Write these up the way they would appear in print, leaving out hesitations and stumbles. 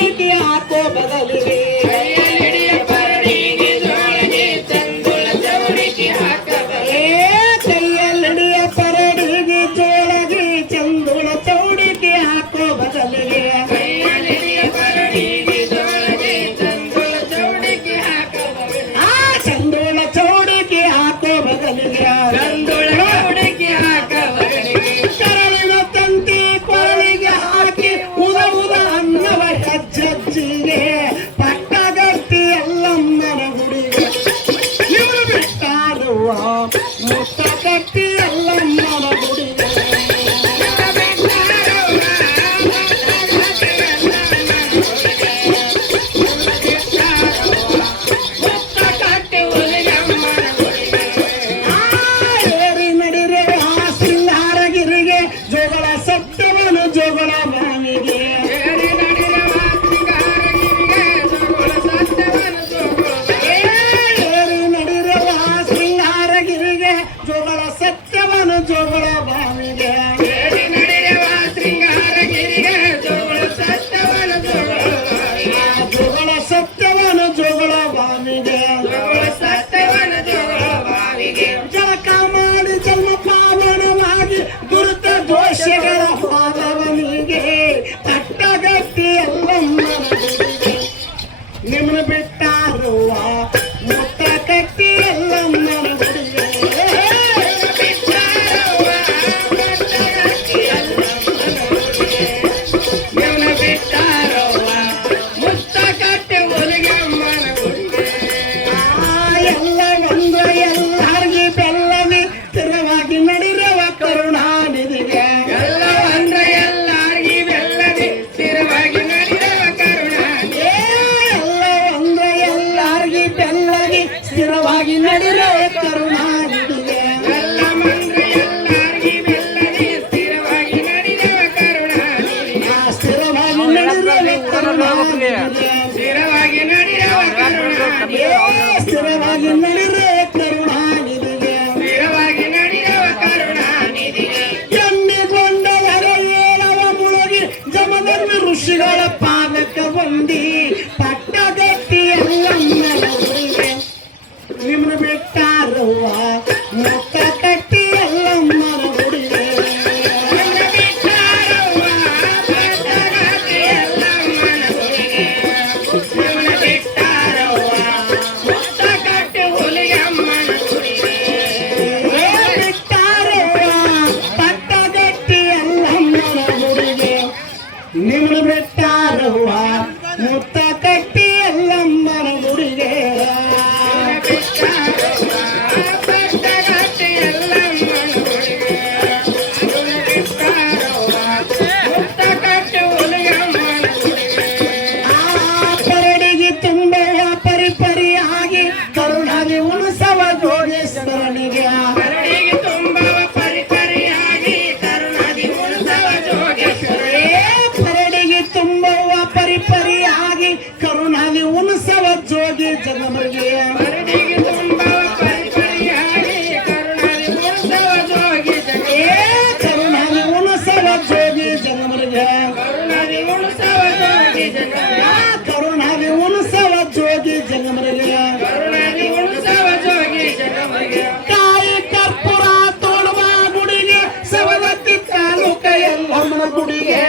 ಚೌಡಿಗೆ ಹಾಕೋ ಬದಲಿಗೆ ಕೈಯಲ್ಲಿಡಿಯ ಪರಡಿಗೆ ಜೋಳಗೆ ಚಂದುಳ ಚೌಡಿಗೆ ಹಾಕಬಲೆ ಕೈಯಲ್ಲಿಡಿಯ ಪರಡಿಗೆ ಜೋಳಗೆ ಚಂದುಳ ಚೌಡಿಗೆ ಹಾಕೋ ಬದಲಿಗೆ ಕೈಯಲ್ಲಿಡಿಯ ಪರಡಿಗೆ ಜೋಳಗೆ ಚಂದುಳ ಚೌಡಿಗೆ ಹಾಕಬಲೆ ಚಂದುಳ ಚೌಡಿಗೆ ಹಾಕೋ ಬದಲಿಗೆ ಚಂದುಳ ಚೌಡಿಗೆ ಹಾಕಬಲೆ ಕರಳಿನ ತಂತಿ ಕೊರಳಿಗೆ ಹಾಕಿ ಉದ ಉದ ಅನ್ನವ ಹೆಜ್ಜೆಜ್ಜಿಗೆ ಪಟ್ಟಗಟ್ಟಿ ಎಲ್ಲಮ್ಮನ ಗುಡಿಗೆ ಇವರು ಬಿಟ್ಟಾರುವ ಮುತ್ತ ಕಟ್ಟಿ ಎಲ್ಲಮ್ಮನ ಗುಡಿಗೆ ಏರಿ ನಡಿರೆ ಆ ಸಿಂಗಾರಗಿರಿಗೆ ಜೋಗಳ ಸತ್ಯವನು ಜೋಗಳ ಮಾವಿಗೆ ಏರಿ ನಡಿರೆ ಆ ಸಿಂಗಾರಗಿರಿಗೆ ಜೋಗಳ ಸತ್ಯವನು ಜೋಗಳ ಬಾವಿಗೆ ಜೋಗಳ ಸತ್ಯವನು ಜೋಗಳ ಬಾವಿಗೆ ಜಳಕ ಮಾಡಿ ಜನ್ಮ ಪಾವನವಾಗಿ ದುರಿತ ದೋಷಗಳ ಪಾದವನಿಗೆ ತಟ್ಟಗಟ್ಟಿ ಎಲ್ಲಮ್ಮನ ಗುಡಿಗೆ ನಿಮ್ಮನ್ನು ಬಿಟ್ಟಾರುವ ಮುತ್ತ ಕಟ್ಟಿ ಎಲ್ಲಮ್ಮನ ಗುಡಿಗೆ ಎಲ್ಲ ಒಂದು ಎಲ್ಲಾರ್ಗಿ ಬೆಲ್ಲವಿ ಸ್ಥಿರವಾಗಿ ನಡಿರವ ಕರುಣಾನಿಧಿಗೆ ಎಲ್ಲ ಒಂದು ಎಲ್ಲಾರ್ಗಿ ಬೆಲ್ಲವಿ ಸ್ಥಿರವಾಗಿ ನಡಿರವ ಕರುಣಾನಿಧಿಗೆ ಸ್ಥಿರವಾಗಿ ನಡಿರವ ಕರುಣಾನಿಧಿಗೆ ಸ್ಥಿರವಾಗಿ ನಡಿರವ ಕರುಣಾನಿಧಿಗೆ ಎಮ್ಮಿಗೊಂಡವರ ಏಳವ ಮುಳುಗಿ ಜಮದರ್ವಿ ಋಷಿಗಳ ಪಾದಕ ಬಂದಿ ಪಟ್ಟಗಟ್ಟಿ ಎಲ್ಲಮ್ಮನ ಗುಡಿಗೆ ನಿಮ್ಮನ್ನು ಬಿಟ್ಟಾರುವ ಮುತ್ತ ಕಟ್ಟಿ ಎಲ್ಲಮ್ಮನ ಗುಡಿಗೆ ನಿಮ್ಮನ್ನು ಬಿಟ್ಟಾರುವ ಮುತ್ತ ಕಟ್ಟಿ ಎಲ್ಲಮ್ಮನ ಗುಡಿಗೆ ಪರಡಿಗೆ ತುಂಬವ ಪರಿಪರಿಯಾಗಿ ಕರುಣಾಗಿ ಉಣಸವ ಜೋಗೇಶ್ವರನಿಗೆ ಪರಡಿಗೆ ತುಂಬವ ಪರಿಪರಿಯಾಗಿ ಕರುಣಾಗಿ ಉಣಸವ ಜೋಗಿ ಜಗಮರಿಗೆ ಕರುಣಾಗಿ ಉಣಸವ ಜೋಗಿ ಜಗಮರಿಗೆ ಕರುಣಾಗಿ ಉಣಸವ ಜೋಗಿ ಜಗಮರಿಗೆ ಕಾಯಿ ಕರ್ಪೂರ ತೋಡುವ ಗುಡಿಗೆ ಸವದತ್ತಿ ತಾಲೂಕ ಎಲ್ಲಮ್ಮನ ಗುಡಿಗೆ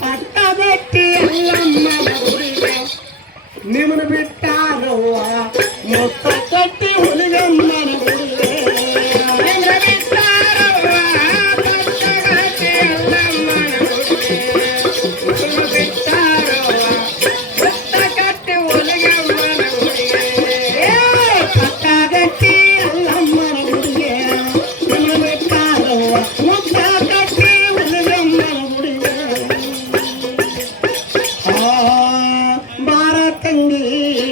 ಪಟ್ಟಗಟ್ಟಿ ಎಲ್ಲಮ್ಮನ ಗುಡಿಗೆ ನಿಮ್ಮನ್ನು ಬಿಟ್ಟಾರುವ ಮುತ್ತ ಕಟ್ಟಿ ಹುಲಿಗಮ್ಮನ ಗುಡಿಗೆ